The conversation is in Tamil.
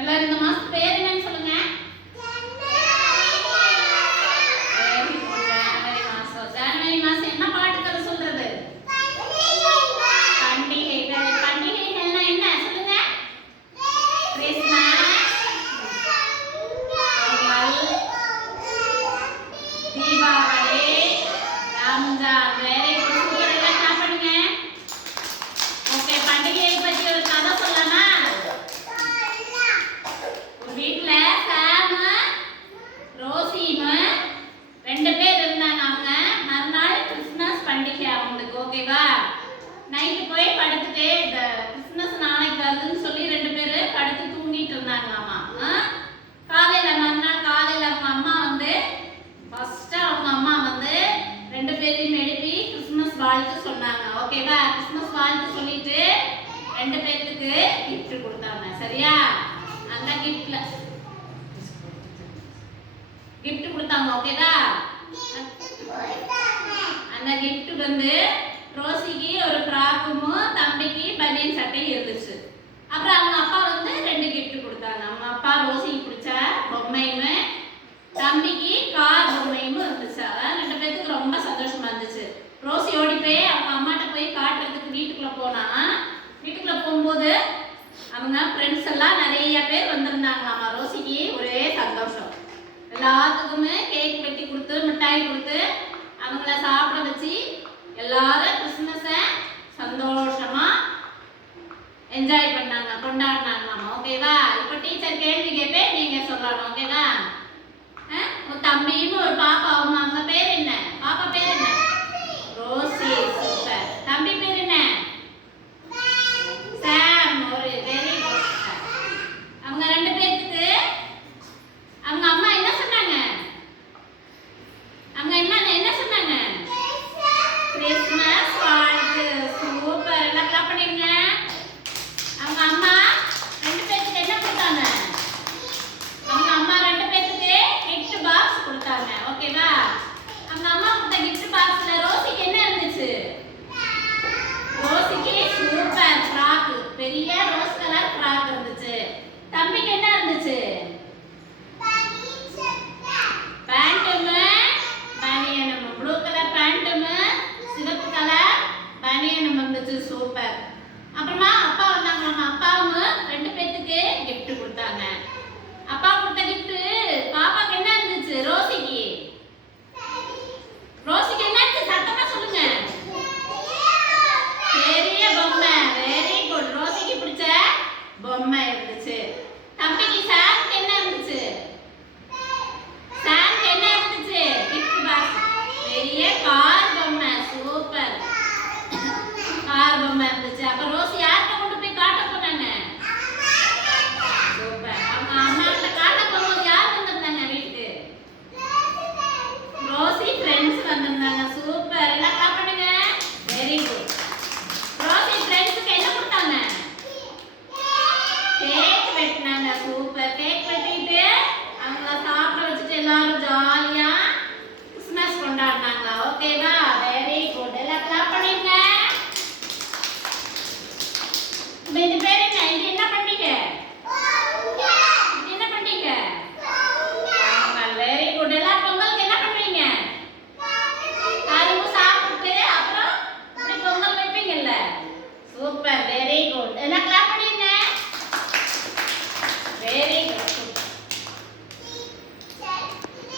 எல்லாரும் இந்த மாசம் பேர் என்னன்னு சொல்லுங்க. ஜனவரி மாசம் என்ன பாட்டு கதை சொல்றது? பண்டிகைகள். பண்டிகைகள்னா என்ன சொல்லுங்க? Christmas, Pongal, Deepavali, Ramzan. Very good, super. எல்லாம் கிளாப் பண்ணுங்க. ஓகே, பண்டிகையை பத்தி ஒரு கதை சொல்லலாமா? ஒரு வீட்ல சாம், ரோசியும் ரெண்டு பேர் இருந்தாங்க. அவங்க மறுநாள் கிறிஸ்மஸ் பண்டிகை அவங்களுக்கு. ஓகேவா? நைட்டு போய் படுத்துட்டு கிறிஸ்மஸ் நாளைக்கு வருதுன்னு சொல்லி ரெண்டு பேரும் படுத்து தூங்கிட்டு இருந்தாங்களாமா. மறுநாள் காலையில அவங்க அம்மா வந்து ஃபர்ஸ்ட் அவங்க அம்மா வந்து ரெண்டு பேரையும் எழுப்பி கிறிஸ்மஸ் வாழ்த்து சொன்னாங்க. ஓகேவா? கிறிஸ்மஸ் வாழ்த்து சொல்லிட்டு ரெண்டு பேருக்கு கிஃப்ட் கொடுத்தாங்க. சரியா? அந்த கிஃப்ட்ல கிஃப்ட் கொடுத்தாங்க. ஓகேவா? அந்த கிஃப்ட் வந்து ரோசிக்கு ஒரு ஃப்ராக்கும் தம்பிக்கு பனியன் சட்டையும் இருந்துச்சு. அப்புறம் அவங்க அப்பா வந்து ரெண்டு கிஃப்ட் கொடுத்தாங்க. அவங்க அப்பா ரோசிக்கு பிடிச்ச பொம்மையும் தம்பிக்கு கார் பொம்மையும் இருந்துச்சு. அதான் ரெண்டு பேருக்கு ரொம்ப சந்தோஷமா இருந்துச்சு. ரோசி ஓடி போய் அவங்க அம்மாட்ட போய் காட்டுறதுக்கு வீட்டுக்குள்ள போனா, வீட்டுக்குள்ள போகும்போது அவங்க ஃப்ரெண்ட்ஸ் எல்லாம் நிறைய பேர் வந்திருந்தாங்களாமா. ரோசிக்கு ஒரே சந்தோஷம். எல்லாத்துக்குமே கேக் வெட்டி கொடுத்து மிட்டாய் கொடுத்து அவங்கள சாப்பிட வச்சு எல்லாரும் கிறிஸ்மஸை சந்தோஷமா என்ஜாய் பண்ணாங்க, கொண்டாடினாங்களாமா. ஓகேவா? இப்போ டீச்சர் கேள்வி கேட்பேன், நீங்க சொல்லணும். ஓகேவா? ஒரு தம்பியும் ஒரு பாப்பாவும். அவங்க பேர் என்ன? பாப்பா பேர் என்ன? ரோசி. சூப்பர். தம்பி பேர் என்ன? சாம். ஒரு வெரி குட். அவங்க ரெண்டு பேருக்கு அவங்க அம்மா என்ன சொன்னாங்க? அவங்க என்ன சொன்னாங்க? கிறிஸ்மஸ் வாழ்த்து. சூப்பர். எல்லாம் கிளாப் பண்ணிருங்க. அவங்க அம்மா ரெண்டு பேருக்கு என்ன கொடுத்தாங்க? அவங்க அம்மா ரெண்டு பேருக்கு கிஃப்ட் பாக்ஸ் கொடுத்தாங்க. ஓகேவா? அவங்க அம்மா கொடுத்த கிஃப்ட் பாக்ஸ்ல ரோசிக்கு என்ன இருந்துச்சு? ரோசிக்கு சூப்பர் ஃப்ராக், பெரிய ரோஸ் கலர் ஃப்ராக் இருந்துச்சு. தம்பிக்கு என்ன இருந்துச்சு? பேண்ட்டும் பனியனும். ப்ளூ கலர் பேண்ட்டும் சிவப்பு கலர் பனியனும் இருந்துச்சு. சூப்பர். அப்புறமா அப்பா வந்தாங்க. நம்ம அப்பாவும் ரெண்டு பேத்துக்கு கிஃப்ட் கொடுத்தாங்க. அப்பா கொடுத்த கிஃப்ட் பாப்பாக்கு என்ன இருந்துச்சு? ரோசிக்கு என்ன இருந்துச்சு? சத்தமா சொல்லுங்க. பெரிய பொம்மை. Very good. ரோசிக்கு பிடிச்ச பொம்மை இருந்துச்சு.